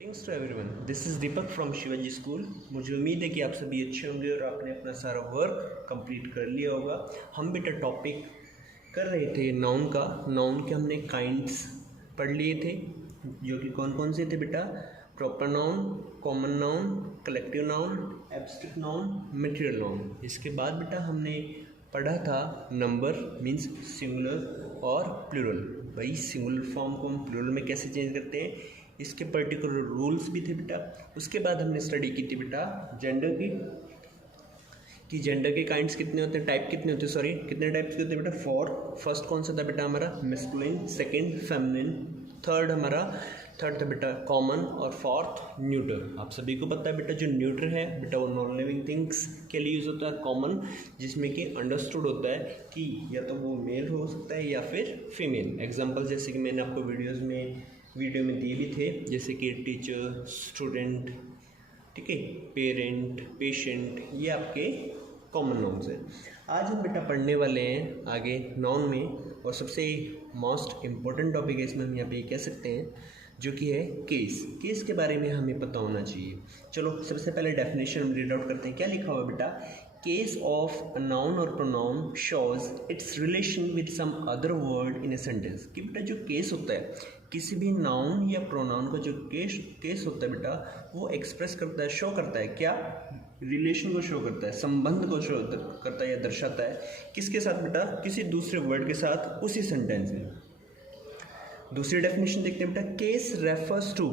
Thanks to everyone, this is Deepak from Shivaji school. मुझे उम्मीद है कि आप सभी अच्छे होंगे और आपने अपना सारा वर्क कंप्लीट कर लिया होगा। हम बेटा टॉपिक कर रहे थे नाउन का। नाउन के हमने काइंड्स पढ़ लिए थे, जो कि कौन कौन से थे बेटा? Proper noun, common noun, collective noun, abstract noun, material noun. इसके बाद बेटा हमने पढ़ा था नंबर मीन्स सिंगुलर और प्लूरल। भाई सिंगुलर फॉर्म को हम प्लूरल में कैसे चेंज करते हैं, इसके पर्टिकुलर रूल्स भी थे बेटा। उसके बाद हमने स्टडी की थी बेटा जेंडर की, कि जेंडर के काइंड्स कितने होते हैं, टाइप कितने होते हैं, सॉरी कितने टाइप्स के होते हैं बेटा? 4। फर्स्ट कौन सा था बेटा हमारा? मैस्कुलिन, सेकंड फेमिनिन, थर्ड था बेटा कॉमन और फोर्थ न्यूटर। आप सभी को पता है बेटा जो न्यूटर है बेटा वो नॉन लिविंग थिंग्स के लिए यूज़ होता है। कॉमन जिसमें कि अंडरस्टूड होता है कि या तो वो मेल हो सकता है या फिर फीमेल। एग्जाम्पल जैसे कि मैंने आपको वीडियो में दिए भी थे, जैसे कि टीचर, स्टूडेंट, ठीक है, पेरेंट, पेशेंट, ये आपके कॉमन नाउन्स हैं। आज हम बेटा पढ़ने वाले हैं आगे नाउन में, और सबसे मोस्ट इम्पोर्टेंट टॉपिक है इसमें हम यहाँ पे कह सकते हैं, जो कि है केस के बारे में हमें पता होना चाहिए। चलो सबसे पहले डेफिनेशन हम रीड आउट करते हैं। क्या लिखा हुआ बेटा? केस ऑफ अ नाउन और pronoun shows its relation with some other word in a sentence. कि बेटा जो केस होता है, किसी भी नाउन या प्रोनाउन का जो केस होता है बेटा, वो एक्सप्रेस करता है, शो करता है क्या? रिलेशन को शो करता है, संबंध को शो करता है या दर्शाता है। किसके साथ बेटा? किसी दूसरे वर्ड के साथ उसी सेंटेंस में। दूसरी डेफिनेशन देखते हैं बेटा। Case refers to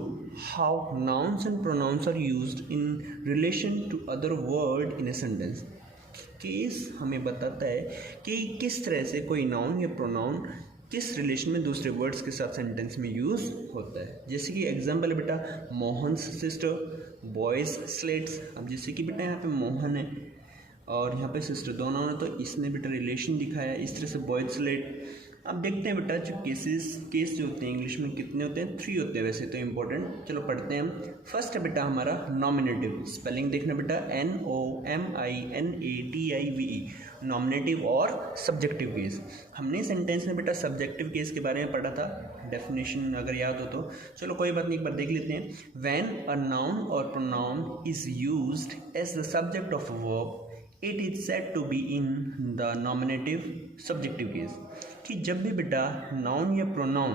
how nouns and pronouns are used in relation to other word in a sentence. Case हमें बताता है कि किस तरह से कोई नाउन या प्रोनाउन किस रिलेशन में दूसरे वर्ड्स के साथ सेंटेंस में यूज़ होता है। जैसे कि एग्जांपल है बेटा मोहन्स सिस्टर, बॉयज स्लेट्स। अब जैसे कि बेटा यहाँ पे मोहन है और यहाँ पे सिस्टर, दो नाउन है, तो इसने बेटा रिलेशन दिखाया इस तरह से बॉयज स्लेट। अब देखते हैं बेटा जो केस जो होते हैं इंग्लिश में कितने होते हैं? 3 होते हैं वैसे तो इंपॉर्टेंट। चलो पढ़ते हैं हम। फर्स्ट है बेटा हमारा नॉमिनेटिव। स्पेलिंग देखना बेटा, NOMINATIVE, नॉमिनेटिव और सब्जेक्टिव केस। हमने सेंटेंस में बेटा सब्जेक्टिव केस के बारे में पढ़ा था, डेफिनेशन अगर याद हो तो। चलो कोई बात नहीं, एक बार देख लेते हैं। व्हेन अ नाउन और pronoun is used as the subject of a verb, it is said to be in the nominative subjective case. कि जब भी बेटा नाउन या प्रोनाउन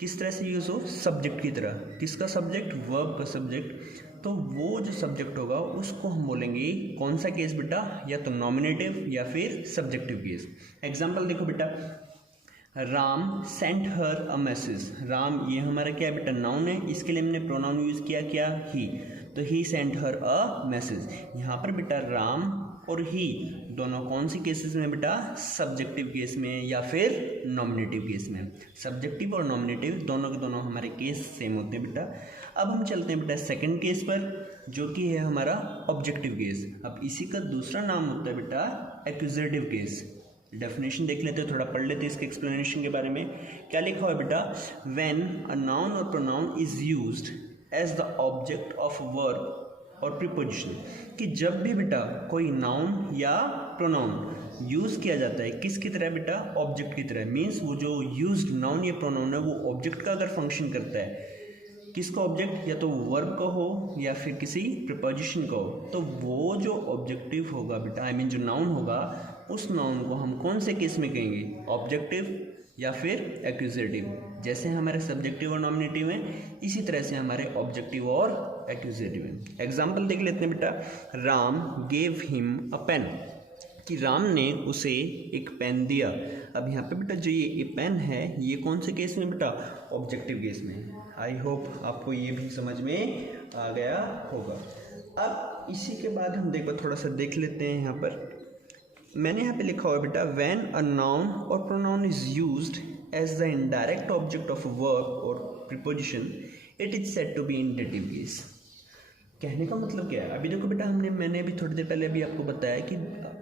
किस तरह से यूज़ हो? सब्जेक्ट की तरह। किसका सब्जेक्ट? वर्ब का सब्जेक्ट। तो वो जो सब्जेक्ट होगा उसको हम बोलेंगे कौन सा केस बेटा? या तो नॉमिनेटिव या फिर सब्जेक्टिव केस। एग्जाम्पल देखो बेटा, Ram sent her a message. Ram ये हमारा क्या है बेटा? नाउन है। इसके लिए हमने प्रोनाउन यूज़ किया क्या? ही। तो ही सेंट हर अ मैसेज। यहाँ पर बेटा राम और ही दोनों कौन सी केसेस में बेटा? सब्जेक्टिव केस में या फिर नॉमिनेटिव केस में। सब्जेक्टिव और नॉमिनेटिव दोनों के दोनों हमारे केस सेम होते हैं बेटा। अब हम चलते हैं बेटा सेकंड केस पर, जो कि है हमारा ऑब्जेक्टिव केस। अब इसी का दूसरा नाम होता है बेटा एक्यूजेटिव केस। डेफिनेशन देख लेते हैं, थोड़ा पढ़ लेते हैं इसके एक्सप्लेनेशन के बारे में। क्या लिखा हुआ है बेटा? व्हेन अ नाउन और pronoun is used as the object of verb और प्रीपोजिशन। कि जब भी बेटा कोई नाउन या प्रोनाउन यूज़ किया जाता है किसकी तरह बेटा? ऑब्जेक्ट की तरह। मीन्स वो जो यूज्ड नाउन या प्रोनाउन है वो ऑब्जेक्ट का अगर फंक्शन करता है, किसका ऑब्जेक्ट? या तो वर्ब का हो या फिर किसी प्रीपोजिशन का हो, तो वो जो ऑब्जेक्टिव होगा बेटा, आई मीन जो नाउन होगा, उस नाउन को हम कौन से केस में कहेंगे? ऑब्जेक्टिव या फिर एक्यूजेटिव। जैसे हमारे सब्जेक्टिव और नॉमिनेटिव हैं, इसी तरह से हमारे ऑब्जेक्टिव और एक्यूजेटिव हैं। एग्जाम्पल देख लेते हैं बेटा। Ram gave him a pen. कि राम ने उसे एक पेन दिया। अब यहाँ पे बेटा जो ये पेन है ये कौन से केस में बेटा? ऑब्जेक्टिव केस में। आई होप आपको ये भी समझ में आ गया होगा। अब इसी के बाद हम देखो थोड़ा सा देख लेते हैं। यहाँ पर मैंने यहाँ पे लिखा हुआ है बेटा, व्हेन अ नाउन और pronoun is used as the indirect object of verb और preposition, it is said to be in dative case. कहने का मतलब क्या है? अभी देखो बेटा मैंने अभी थोड़ी देर पहले अभी आपको बताया कि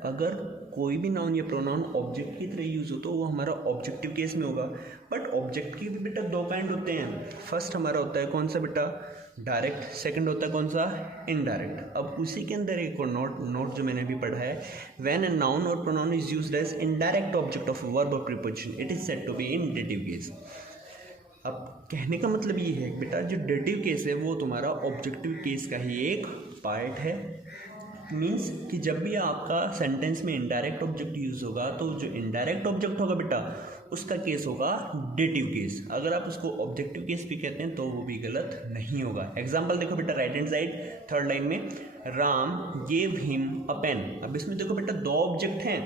अगर कोई भी नाउन या प्रोनाउन ऑब्जेक्ट की तरह यूज़ हो तो वो हमारा ऑब्जेक्टिव केस में होगा। बट ऑब्जेक्ट के भी बेटा 2 काइंड होते हैं। फर्स्ट हमारा होता है कौन सा बेटा? डायरेक्ट। सेकंड होता है कौन सा? इनडायरेक्ट। अब उसी के अंदर एक और नोट जो मैंने अभी पढ़ा है, व्हेन अ नाउन और pronoun is used as indirect object of verb और preposition, it is said to be in dative case. अब कहने का मतलब ये है बेटा जो डेटिव केस है वो तुम्हारा ऑब्जेक्टिव केस का ही एक पार्ट है। मीन्स कि जब भी आपका सेंटेंस में इनडायरेक्ट ऑब्जेक्ट यूज़ होगा तो जो इनडायरेक्ट ऑब्जेक्ट होगा बेटा उसका केस होगा डेटिव केस। अगर आप उसको ऑब्जेक्टिव केस भी कहते हैं तो वो भी गलत नहीं होगा। एग्जाम्पल देखो बेटा right hand side third line में, Ram gave him a pen. अब इसमें देखो बेटा दो ऑब्जेक्ट हैं।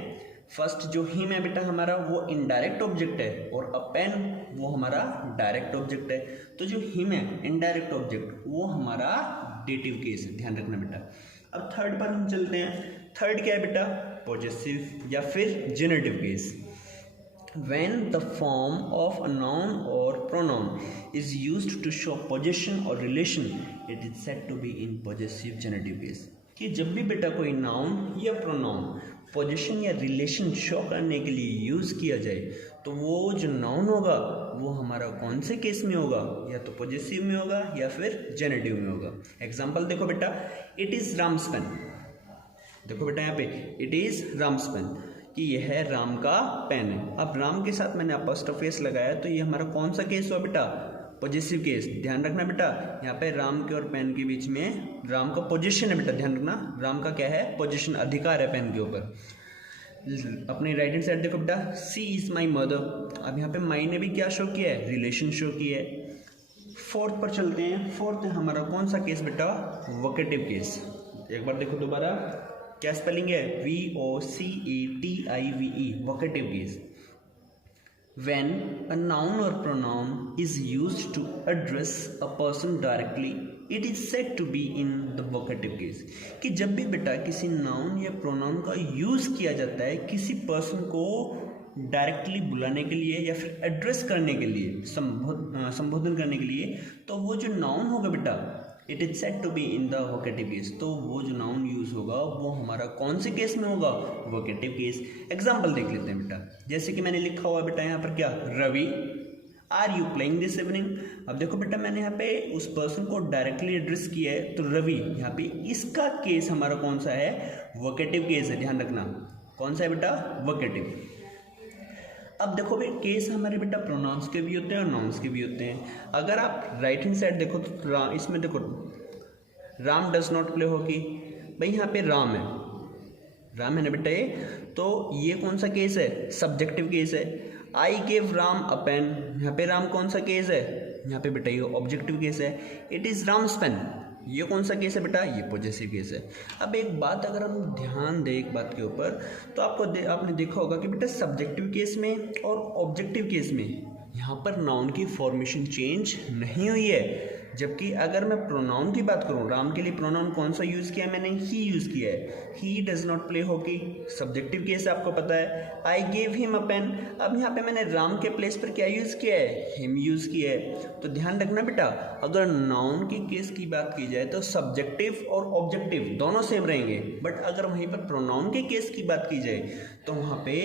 फर्स्ट जो हिम है बेटा हमारा वो इनडायरेक्ट ऑब्जेक्ट है और अ पेन वो हमारा डायरेक्ट ऑब्जेक्ट है। तो जो हिम है इनडायरेक्ट ऑब्जेक्ट वो हमारा डेटिव केस है, ध्यान रखना बेटा। अब थर्ड पर हम चलते हैं। थर्ड क्या है बेटा, पॉजेसिव या फिर generative case. When the form of a noun or pronoun is used to show possession or relation, it is said to be in possessive genitive case। कि जब भी बेटा कोई नाउन या प्रोनाउन पोजीशन या रिलेशन शो करने के लिए यूज़ किया जाए तो वो जो नाउन होगा वो हमारा कौन से केस में होगा, या तो पॉजेसिव में होगा या फिर जेनेटिव में होगा। एग्जाम्पल देखो बेटा, इट इज़ राम्स पेन। देखो बेटा यहाँ पे इट इज़ राम्स पेन कि यह है राम का पेन है। अब राम के साथ मैंने अपोस्ट्रोफेस लगाया तो ये हमारा कौन सा केस हुआ बेटा, पॉजेसिव केस। ध्यान रखना बेटा यहाँ पे राम के और पेन के बीच में राम का पोजीशन है बेटा, ध्यान रखना राम का क्या है, पोजीशन, अधिकार है पेन के ऊपर। अपने राइट हैंड साइड देखो बेटा, सी इज माई मदर। अब यहाँ पे माई ने भी क्या शो किया है, रिलेशन शो किया है। फोर्थ पर चलते हैं। फोर्थ हमारा कौन सा केस बेटा, वोकेटिव केस। एक बार देखो दोबारा, क्या स्पेलिंग है, VOCATIVE, vocative case. When a noun or pronoun is used to address a person directly, it is said to be in the vocative case। कि जब भी बेटा किसी नाउन या प्रोनाउन का यूज़ किया जाता है किसी पर्सन को डायरेक्टली बुलाने के लिए या फिर एड्रेस करने के लिए, संबोधन करने के लिए, तो वो जो नाउन होगा बेटा it is said to be in the vocative case. तो वो जो नाउन यूज होगा वो हमारा कौन से केस में होगा, वोकेटिव केस। एग्जाम्पल देख लेते हैं बेटा, जैसे कि मैंने लिखा हुआ बेटा यहाँ पर क्या, Ravi are you playing this evening. अब देखो बेटा मैंने यहाँ पे उस पर्सन को डायरेक्टली एड्रेस किया है तो रवि, यहाँ पे इसका केस हमारा कौन सा है, वोकेटिव केस है। ध्यान रखना कौन सा है बेटा, वोकेटिव। अब देखो भाई केस हमारे बेटा प्रोनाउंस के भी होते हैं और नाउन्स के भी होते हैं। अगर आप राइट हैंड साइड देखो तो इसमें देखो Ram does not play hockey, भाई यहाँ पे राम है, राम है ना बेटा ये, तो ये कौन सा केस है, सब्जेक्टिव केस है। I gave Ram a pen, यहाँ पे राम कौन सा केस है, यहाँ पे बेटा ये ऑब्जेक्टिव केस है। इट इज राम्स पेन, ये कौन सा केस है बेटा, ये पॉजेसिव केस है। अब एक बात अगर हम ध्यान दें एक बात के ऊपर तो आपने देखा होगा कि बेटा सब्जेक्टिव केस में और ऑब्जेक्टिव केस में यहाँ पर नाउन की फॉर्मेशन चेंज नहीं हुई है। जबकि अगर मैं प्रोनाउन की बात करूँ, राम के लिए प्रोनाउन कौन सा यूज़ किया है, मैंने ही यूज़ किया है, he does not play hockey, subjective case आपको पता है। I gave him a pen, अब यहाँ पे मैंने राम के प्लेस पर क्या यूज़ किया है, हिम यूज़ किया है। तो ध्यान रखना बेटा अगर नाउन के केस की बात की जाए तो सब्जेक्टिव और ऑब्जेक्टिव दोनों सेम रहेंगे, बट अगर वहीं पर प्रोनाउन के केस की बात की जाए तो वहाँ पे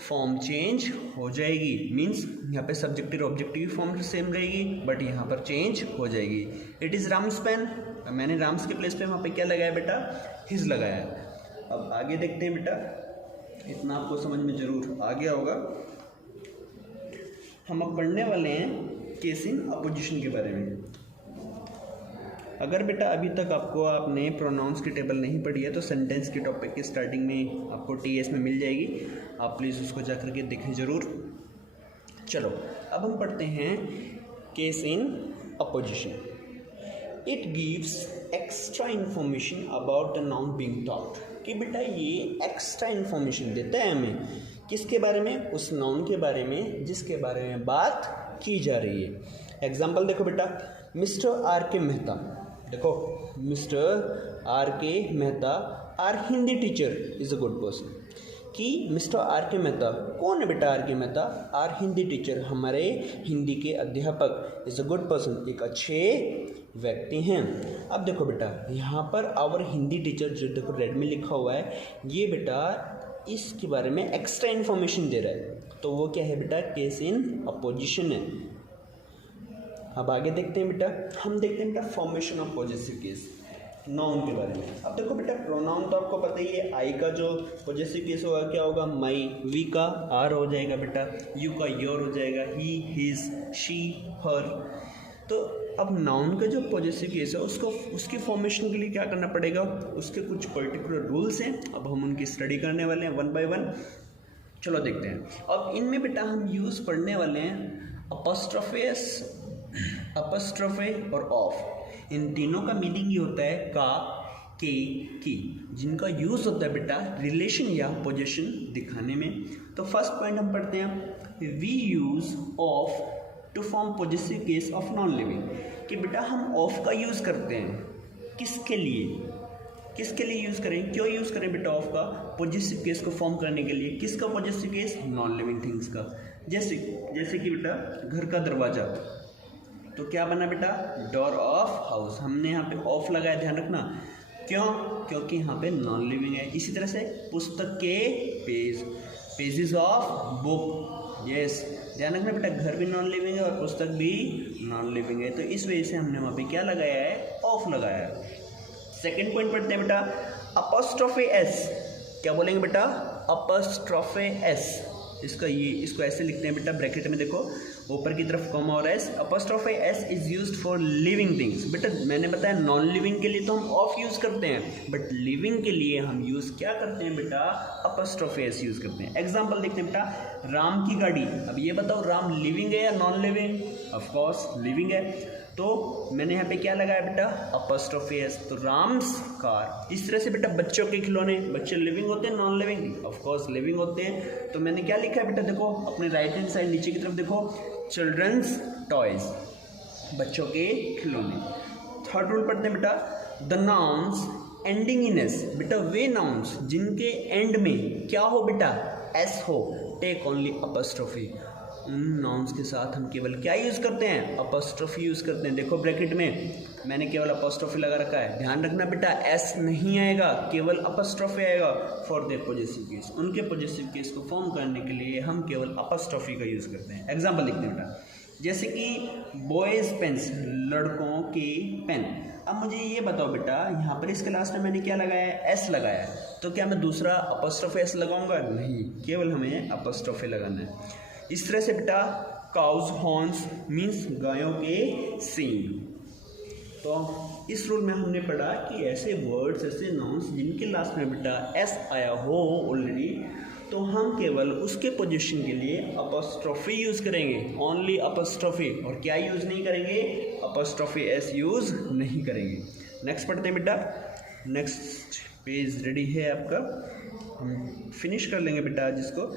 फॉर्म चेंज हो जाएगी। मीन्स यहाँ पे सब्जेक्टिव ऑब्जेक्टिव फॉर्म सेम रहेगी बट यहाँ पर चेंज हो जाएगी। इट इज़ राम्स पेन, मैंने राम्स के प्लेस पे वहाँ पे क्या लगाया बेटा, हिज लगाया। अब आगे देखते हैं बेटा, इतना आपको समझ में जरूर आ गया होगा। हम अब पढ़ने वाले हैं केस इन अपोजिशन के बारे में। अगर बेटा अभी तक आपने प्रोनाउंस की टेबल नहीं पढ़ी है तो सेंटेंस के टॉपिक की स्टार्टिंग में आपको टीएस में मिल जाएगी, आप प्लीज़ उसको जा करके देखें ज़रूर। चलो अब हम पढ़ते हैं case in opposition. It gives extra information about the noun being taught, कि बेटा ये एक्स्ट्रा इन्फॉर्मेशन देता है हमें किसके बारे में, उस नाउन के बारे में जिसके बारे में बात की जा रही है। एग्जाम्पल देखो बेटा, मिस्टर आर के मेहता, देखो mister R K Mehta our Hindi teacher is a good person. कि मिस्टर आर के मेहता कौन है बेटा, are K Mehta our Hindi teacher, हमारे हिंदी के अध्यापक, इज़ अ गुड पर्सन, एक अच्छे व्यक्ति हैं। अब देखो बेटा यहाँ पर आवर हिंदी टीचर जो देखो रेड में लिखा हुआ है, ये बेटा इसके बारे में एक्स्ट्रा इन्फॉर्मेशन दे रहा है, तो वो क्या है बेटा, केस इन अपोजिशन है। अब आगे देखते हैं बेटा, हम देखते हैं बेटा formation of possessive case. Noun के बारे में। अब देखो बेटा प्रोनाउन तो आपको पता ही है, आई का जो पॉजेसिव केस होगा क्या होगा माई, वी का आर हो जाएगा बेटा, यू का योर हो जाएगा, ही, हिज, शी, हर। तो अब नाउन का जो पॉजेसिव केस है उसको उसकी फॉर्मेशन के लिए क्या करना पड़ेगा, उसके कुछ पर्टिकुलर रूल्स हैं। अब हम उनकी स्टडी करने वाले हैं वन बाय वन। चलो देखते हैं। अब इनमें बेटा हम यूज़ पढ़ने वाले हैं अपॉस्ट्रोफेस, अपॉस्ट्रोफे और ऑफ। इन तीनों का मीनिंग ये होता है का, के, की, जिनका यूज़ होता है बेटा रिलेशन या पोजीशन दिखाने में। तो फर्स्ट पॉइंट हम पढ़ते हैं, we use of to form possessive case of non living. कि बेटा हम ऑफ का यूज़ करते हैं किसके लिए, किसके लिए यूज़ करें, क्यों यूज़ करें बेटा ऑफ का, पॉजेसिव केस को फॉर्म करने के लिए। किसका possessive case, non living things का। जैसे कि बेटा घर का दरवाज़ा, तो क्या बना बेटा, डोर ऑफ हाउस। हमने यहाँ पे ऑफ लगाया, ध्यान रखना, क्यों, क्योंकि यहाँ पे नॉन लिविंग है। इसी तरह से पुस्तक के page, pages of book, yes, ध्यान रखना बेटा घर भी नॉन लिविंग है और पुस्तक भी नॉन लिविंग है, तो इस वजह से हमने वहाँ पे क्या लगाया है, ऑफ लगाया है। सेकेंड पॉइंट पढ़ते हैं बेटा, अपॉस्ट्रोफे एस। क्या बोलेंगे बेटा, अपॉस्ट्रोफे एस। इसको ऐसे लिखते हैं बेटा, ब्रैकेट में देखो ऊपर की तरफ कॉमा और S. Apostrophe S is used for living things. बेटा मैंने बताया नॉन लिविंग के लिए तो हम ऑफ यूज करते हैं, बट लिविंग के लिए हम यूज क्या करते हैं बेटा, अपॉस्ट्रोफे एस यूज करते हैं। एग्जांपल देखते हैं बेटा, राम की गाड़ी। अब ये बताओ राम लिविंग है या non living, of course living है, तो मैंने यहाँ पे क्या लगाया बेटा, अपॉस्ट्रोफे एस। तो राम्स कार। इस तरह से बेटा बच्चों के खिलौने, बच्चे लिविंग होते हैं non living, of course living होते हैं। तो मैंने क्या लिखा है बेटा, देखो अपने राइट हैंड साइड नीचे की तरफ देखो, चिल्ड्रंस टॉयज, बच्चों के खिलौने। थर्ड रूल पढ़ते हैं बेटा, the nouns ending in S. बेटा वे नाउन्स जिनके एंड में क्या हो बेटा, एस हो, टेक ओनली अपॉस्ट्रोफी। उन नाउन्स के साथ हम केवल क्या यूज़ करते हैं, अपॉस्ट्रोफी यूज़ करते हैं। देखो ब्रैकेट में मैंने केवल अपॉस्ट्रोफी लगा रखा है, ध्यान रखना बेटा एस नहीं आएगा, केवल अपॉस्ट्रोफी आएगा फॉर देयर पॉजेसिव केस। उनके पॉजेसिव केस को फॉर्म करने के लिए हम केवल अपॉस्ट्रोफी का यूज़ करते हैं। एग्जाम्पल लिखते हैं बेटा, जैसे कि बॉयज़ पेन्स, लड़कों के पेन। अब मुझे ये बताओ बेटा, यहाँ पर इसके लास्ट में मैंने क्या लगाया है, एस लगाया है, तो क्या मैं दूसरा अपॉस्ट्रोफी एस लगाऊंगा, नहीं, केवल हमें अपॉस्ट्रोफी लगाना है। इस तरह से बेटा काउज हॉर्न्स मीन्स गायों के सींग। तो इस रूल में हमने पढ़ा कि ऐसे वर्ड्स, ऐसे नाउन्स जिनके लास्ट में बेटा एस आया हो ऑलरेडी, तो हम केवल उसके पोजीशन के लिए अपॉस्ट्रोफी यूज़ करेंगे, ओनली अपॉस्ट्रोफी, और क्या यूज़ नहीं करेंगे, अपॉस्ट्रोफी एस यूज़ नहीं करेंगे। नेक्स्ट पढ़ते हैं बेटा, नेक्स्ट पेज रेडी है आपका, हम फिनिश कर लेंगे बेटा आज इसको।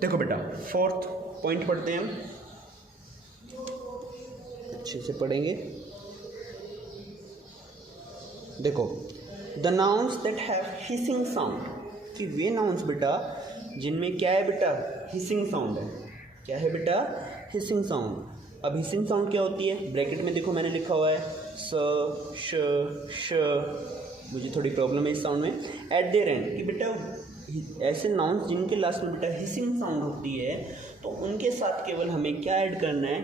देखो बेटा फोर्थ पॉइंट पढ़ते हैं हम, अच्छे से पढ़ेंगे। देखो the nouns that have hissing sound, कि वे नाउन्स बेटा जिनमें क्या है बेटा, हिसिंग साउंड है। क्या है बेटा, हिसिंग साउंड। अब हिसिंग साउंड क्या होती है, ब्रैकेट में देखो मैंने लिखा हुआ है स, श, मुझे थोड़ी प्रॉब्लम है इस साउंड में, एट देयर एंड। कि बेटा ऐसे नाउन्स जिनके लास्ट में बेटा हिसिंग साउंड होती है, तो उनके साथ केवल हमें क्या ऐड करना है,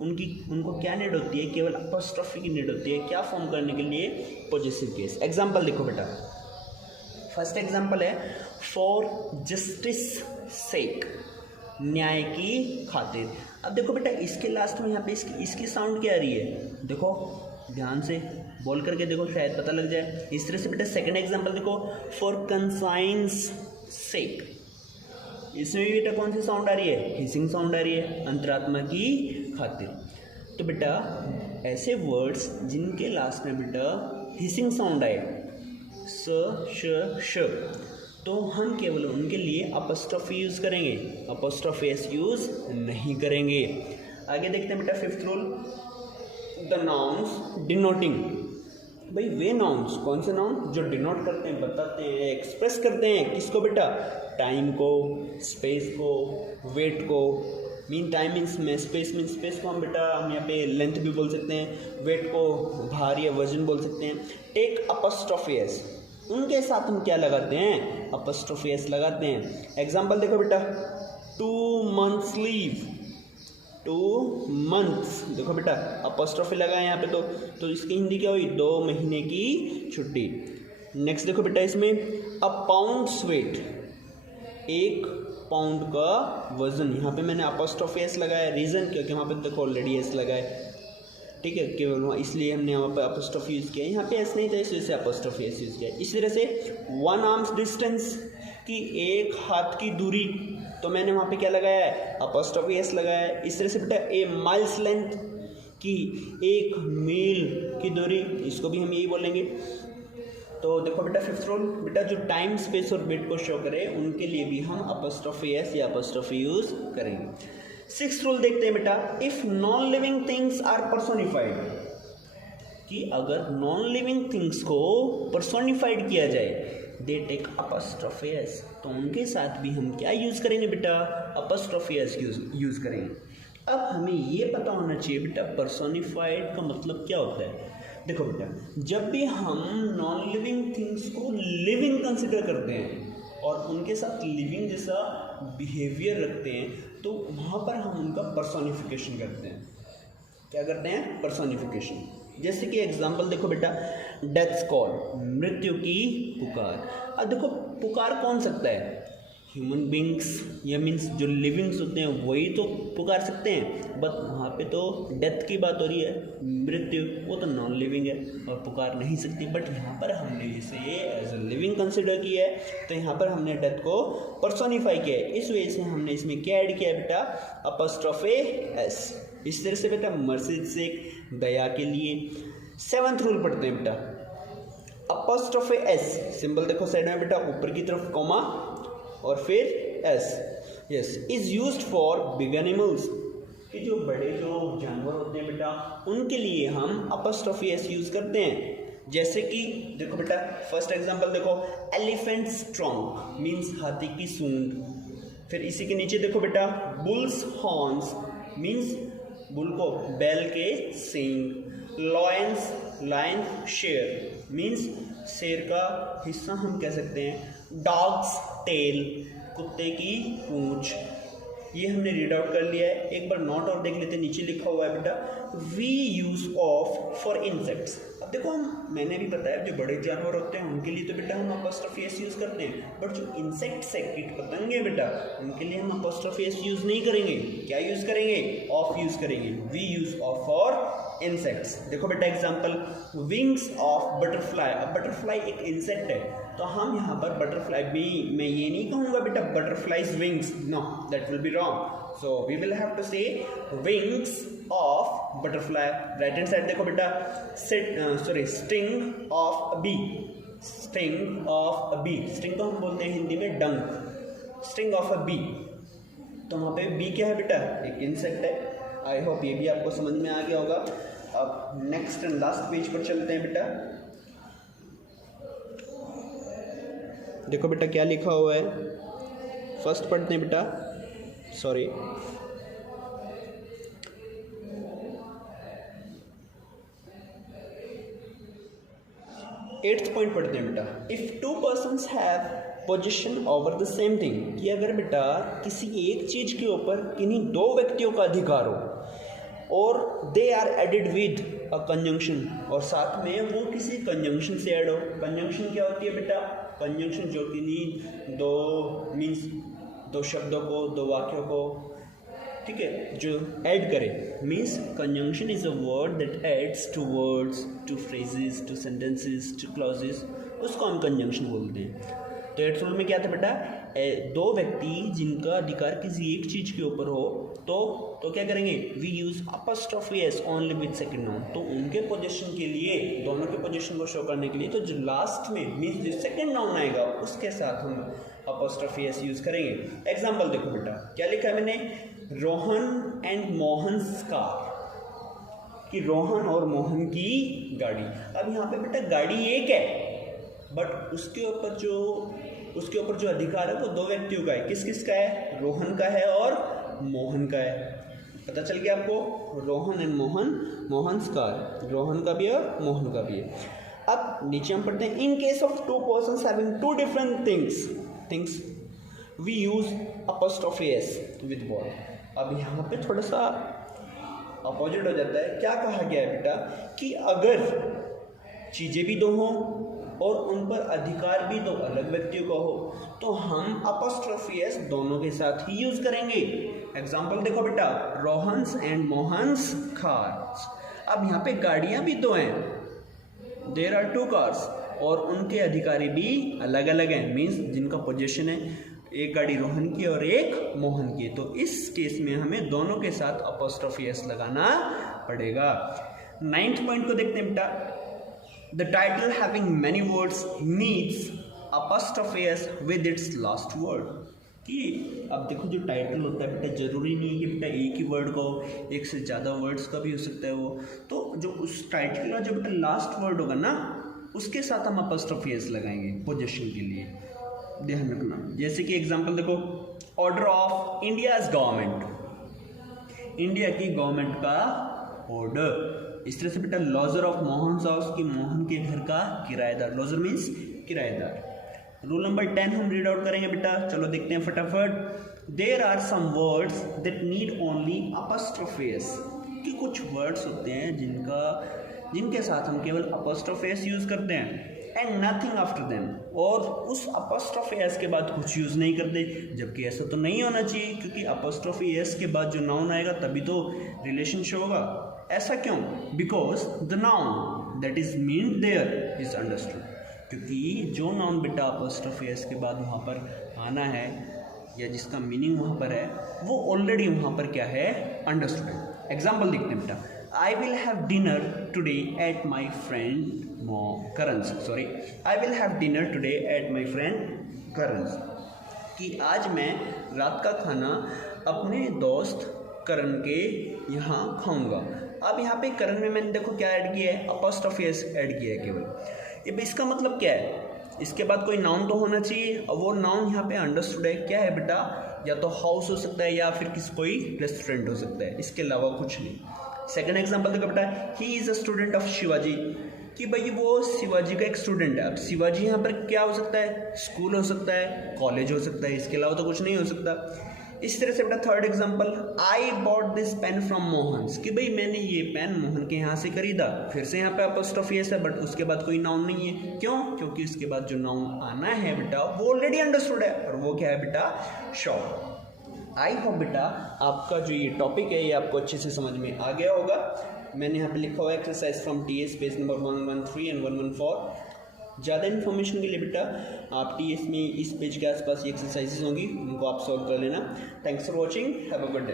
उनको क्या नीड होती है, केवल अपॉस्ट्रोफी की नीड होती है, क्या फॉर्म करने के लिए, पॉजेसिव केस। एग्जांपल देखो बेटा, फर्स्ट एग्जांपल है फॉर जस्टिस सेक, न्याय की खातिर। अब देखो बेटा इसके लास्ट में यहाँ पे इसकी साउंड क्या आ रही है, देखो ध्यान से बोल करके देखो, शायद पता लग जाए। इस तरह से बेटा सेकंड एग्जांपल देखो, फॉर कंसाइंस सेक, इसमें भी बेटा कौन सी साउंड आ रही है, हिसिंग साउंड आ रही है, अंतरात्मा की खातिर। तो बेटा ऐसे वर्ड्स जिनके लास्ट में बेटा हिसिंग साउंड आए, स, श, तो हम केवल उनके लिए अपॉस्ट्रोफी यूज़ करेंगे, अपॉस्ट्रोफी एस यूज़ नहीं करेंगे। आगे देखते हैं बेटा fifth rule, the nouns denoting. भाई वे नाउन्स, कौन से नाउन, जो डिनोट करते हैं, बताते हैं, एक्सप्रेस करते हैं, किसको बेटा, टाइम को, स्पेस को, वेट को। मीन टाइम मीन्स में, स्पेस मीन्स स्पेस को हम यहाँ पे लेंथ भी बोल सकते हैं, वेट को भार या वजन बोल सकते हैं। टेक अपॉस्ट्रोफी एस, उनके साथ हम क्या लगाते हैं, अपॉस्ट्रोफी एस लगाते हैं। एग्जाम्पल देखो बेटा, 2 months लीव, 2 months। देखो बेटा अपॉस्ट्रोफी लगा है यहाँ पे, तो इसकी हिंदी क्या हुई, 2 महीने की छुट्टी। नेक्स्ट देखो बेटा इसमें अ पाउंड्स वेट, 1 पाउंड का वजन। यहाँ पे मैंने अपॉस्ट्रोफी एस लगाया, रीज़न क्योंकि वहाँ पे देखो ऑलरेडी एस लगा है, ठीक है, केवल इसलिए हमने यहाँ पे अपॉस्ट्रोफी यूज़ किया है। यहाँ पे एस नहीं था इस वजह से अपॉस्ट्रोफी एस यूज़ किया है। इसी तरह से 1 arm's डिस्टेंस की 1 हाथ की दूरी, तो मैंने वहाँ पे क्या लगाया है, अपॉस्ट्रोफी एस लगाया है। इस तरह से बेटा ए माइल्स लेंथ की 1 मील की दूरी, इसको भी हम यही बोलेंगे। तो देखो बेटा फिफ्थ रूल, बेटा जो टाइम स्पेस और वेट को शो करे उनके लिए भी हम अपॉस्ट्रोफी एस या अपॉस्ट्रोफी यूज़ करेंगे। सिक्स्थ रूल देखते हैं बेटा, if non living things are personified, कि अगर नॉन लिविंग थिंग्स को पर्सोनिफाइड किया जाए, दे टेक अपॉस्ट्रोफी एस, तो उनके साथ भी हम क्या यूज़ करेंगे बेटा, अपॉस्ट्रोफी एस यूज़ करेंगे। अब हमें ये पता होना चाहिए बेटा पर्सोनिफाइड का मतलब क्या होता है। देखो बेटा जब भी हम नॉन लिविंग थिंग्स को लिविंग कंसिडर करते हैं और उनके साथ लिविंग जैसा बिहेवियर रखते हैं, तो वहाँ पर हम उनका पर्सोनिफिकेशन करते हैं। क्या करते हैं, पर्सोनिफिकेशन। जैसे कि एग्जांपल देखो बेटा, डेथ्स कॉल, मृत्यु की पुकार। अब देखो पुकार कौन सकता है, ह्यूमन बींग्स या मीन्स जो लिविंग्स होते हैं वही तो पुकार सकते हैं, बट वहाँ पे तो डेथ की बात हो रही है, मृत्यु वो तो नॉन लिविंग है और पुकार नहीं सकती। बट यहाँ पर हमने इसे एज अ लिविंग कंसिडर किया है, तो यहाँ पर हमने डेथ को पर्सोनिफाई किया है। इस वजह से हमने इसमें क्या ऐड किया बेटा, अपॉस्ट्रोफी एस। इस तरह से बेटा मर्सी से दया के लिए। सेवंथ रूल पढ़ते हैं बेटा, अपॉस्ट्रोफी एस, सिंबल देखो साइड में बेटा, ऊपर की तरफ कॉमा और फिर S, yes, is used for big animals, कि जो बड़े जो जानवर होते हैं बेटा उनके लिए हम अपॉस्ट्रोफी एस यूज करते हैं। जैसे कि देखो बेटा फर्स्ट एग्जांपल देखो, एलिफेंट्स ट्रंक मींस हाथी की सूंड। फिर इसी के नीचे देखो बेटा, बुल्स हॉर्न्स मींस बुल को बैल के सींग। लायन शेर मींस शेर का हिस्सा हम कह सकते हैं। डॉग्स टेल कुत्ते की पूंछ। ये हमने रीड आउट कर लिया है। एक बार नोट और देख लेते हैं, नीचे लिखा हुआ है बेटा, we use of for insects. अब देखो मैंने भी बताया जो बड़े जानवर होते हैं उनके लिए तो बेटा हम अपॉस्ट्रोफी एस यूज करते हैं, बट जो इंसेक्ट्स है कीट पतंगे बेटा उनके लिए हम अपॉस्ट्रोफी एस यूज नहीं करेंगे। क्या यूज करेंगे, ऑफ यूज करेंगे। We use of for insects. देखो बेटा एग्जांपल, विंग्स ऑफ बटरफ्लाई। अब बटरफ्लाई एक इंसेक्ट है, तो हम यहाँ पर बटरफ्लाई भी, मैं ये नहीं कहूँगा बेटा butterfly's wings, no that will be wrong. So we will have to say wings of butterfly. Right hand side देखो बेटा, sting of a bee. Sting of a bee, sting को हम बोलते हैं हिंदी में डंक। स्टिंग ऑफ अ बी, तो वहाँ पे बी क्या है बेटा, एक इंसेक्ट है। आई होप ये भी आपको समझ में आ गया होगा। अब नेक्स्ट एंड लास्ट पेज पर चलते हैं बेटा। देखो बेटा क्या लिखा हुआ है, फर्स्ट पढ़ते हैं बेटा, सॉरी एट्थ पॉइंट पढ़ते हैं बेटा, if two persons have position over the same thing, कि अगर बेटा किसी एक चीज के ऊपर किन्हीं दो व्यक्तियों का अधिकार हो और they are added with a conjunction, और साथ में वो किसी कंजंक्शन से ऐड हो। कंजंक्शन क्या होती है बेटा, कंजंक्शन जो किन्हीं दो मीन्स दो शब्दों को, दो वाक्यों को, ठीक है, जो ऐड करे। Means conjunction is a word that adds two words, two phrases, two sentences, two clauses, उसको हम कंजंक्शन बोलते हैं। तो एट्थ रूल में क्या था बेटा, दो व्यक्ति जिनका अधिकार किसी एक चीज के ऊपर हो तो क्या करेंगे, we use apostrophe S only with second noun. तो उनके पोजीशन के लिए, दोनों के पोजीशन को शो करने के लिए, तो जो लास्ट में मीन्स जो सेकंड नाउन आएगा उसके साथ हम अपॉस्ट्रोफी एस यूज करेंगे। एग्जांपल देखो बेटा क्या लिखा है मैंने, रोहन एंड मोहन्स कार, कि रोहन और मोहन की गाड़ी। अब यहाँ पे बेटा गाड़ी एक है, बट उसके ऊपर जो अधिकार है वो दो व्यक्तियों का है। किस किस का है, रोहन का है और मोहन का है। पता चल गया आपको, रोहन एंड मोहन, मोहन्स कार, रोहन का भी है और मोहन का भी है। अब नीचे हम पढ़ते हैं, in case of two persons having two different things we use apostrophe S with word. अब यहाँ पे थोड़ा सा अपोजिट हो जाता है। क्या कहा गया है बेटा कि अगर चीज़ें भी दो हों और उन पर अधिकार भी दो अलग व्यक्तियों का हो तो हम अपॉस्ट्रोफी एस दोनों के साथ ही यूज करेंगे। एग्जाम्पल देखो बेटा, रोहन्स एंड मोहन्स कार्स। अब यहाँ पे गाड़ियाँ भी दो हैं, देयर आर 2 कार्स, और उनके अधिकारी भी अलग अलग हैं, मीन्स जिनका पोजीशन है, एक गाड़ी रोहन की और एक मोहन की। तो इस केस में हमें दोनों के साथ अपॉस्ट्रोफी एस लगाना पड़ेगा। 9th पॉइंट को देखते हैं बेटा, The title having many words needs apostrophe s with its last word। कि अब देखो जो टाइटल होता है बेटा जरूरी नहीं है कि बेटा एक ही वर्ड का हो, एक से ज़्यादा वर्ड्स का भी हो सकता है वो। तो जो उस टाइटल का जो बेटा लास्ट वर्ड होगा ना उसके साथ हम अपॉस्ट्रोफी एस लगाएंगे पोजीशन के लिए, ध्यान रखना। जैसे कि एग्जांपल देखो, order of India's government, India की गवर्नमेंट का ऑर्डर। इस तरह से बेटा लॉजर ऑफ मोहन हाउस की मोहन के घर का किराएदार, लॉजर मीन्स किराएदार। रूल नंबर 10 हम रीड आउट करेंगे बेटा, चलो देखते हैं फटाफट। There are some words that need only apostrophe S, कि कुछ वर्ड्स होते हैं जिनके साथ हम केवल अपॉस्ट्रोफी एस यूज करते हैं, एंड नथिंग आफ्टर देम, और उस अपॉस्ट्रोफी एस के बाद कुछ यूज नहीं करते, जबकि ऐसा तो नहीं होना चाहिए क्योंकि अपॉस्ट्रोफी एस के बाद जो नाउन आएगा तभी तो रिलेशन शो होगा। ऐसा क्यों? Because the noun that is mean there is understood, क्योंकि जो नाउन बेटा अपॉस्ट्रोफी एस के बाद वहाँ पर आना है या जिसका मीनिंग वहाँ पर है वो ऑलरेडी वहाँ पर क्या है, अंडरस्टूड है। एग्जाम्पल देखते हैं बेटा, I will have dinner today at my friend Karan's, sorry, I will have dinner today at my friend Karan's, कि आज मैं रात का खाना अपने दोस्त करण के यहाँ खाऊंगा। अब यहाँ पे करण में मैंने देखो क्या ऐड किया है, अपॉस्ट्रोफी एस ऐड किया है केवल। ये इसका मतलब क्या है, इसके बाद कोई नाउन तो होना चाहिए, और वो नाउन यहाँ पे अंडरस्टूड है, क्या है बेटा, या तो हाउस हो सकता है या फिर कोई रेस्टोरेंट हो सकता है, इसके अलावा कुछ नहीं। सेकंड एग्जांपल देखो बेटा, he is a student of Shivaji, कि भाई वो शिवाजी का एक स्टूडेंट है। अब शिवाजी यहाँ पर क्या हो सकता है, स्कूल हो सकता है, कॉलेज हो सकता है, इसके अलावा तो कुछ नहीं हो सकता। इस तरह से बेटा third example, I bought this pen from Mohan, कि भाई मैंने ये पेन मोहन के यहाँ से खरीदा, फिर से यहाँ पे अपॉस्ट्रोफी एस है, बट उसके बाद कोई नाउन नहीं है। क्यों? क्योंकि उसके बाद जो नाउन आना है बेटा वो ऑलरेडी अंडरस्टूड है, और वो क्या है बेटा, शॉर्ट। आई होप बेटा आपका जो ये टॉपिक है ये आपको अच्छे से समझ में आ गया होगा। मैंने यहाँ पे लिखा हुआ exercise from TS page number 113 and 114। ज़्यादा इन्फॉर्मेशन के लिए बेटा आप टीएस में इस पेज के आसपास ये एक्सरसाइजेज होंगी, उनको आप सॉल्व कर लेना। Thanks for watching, have a good day.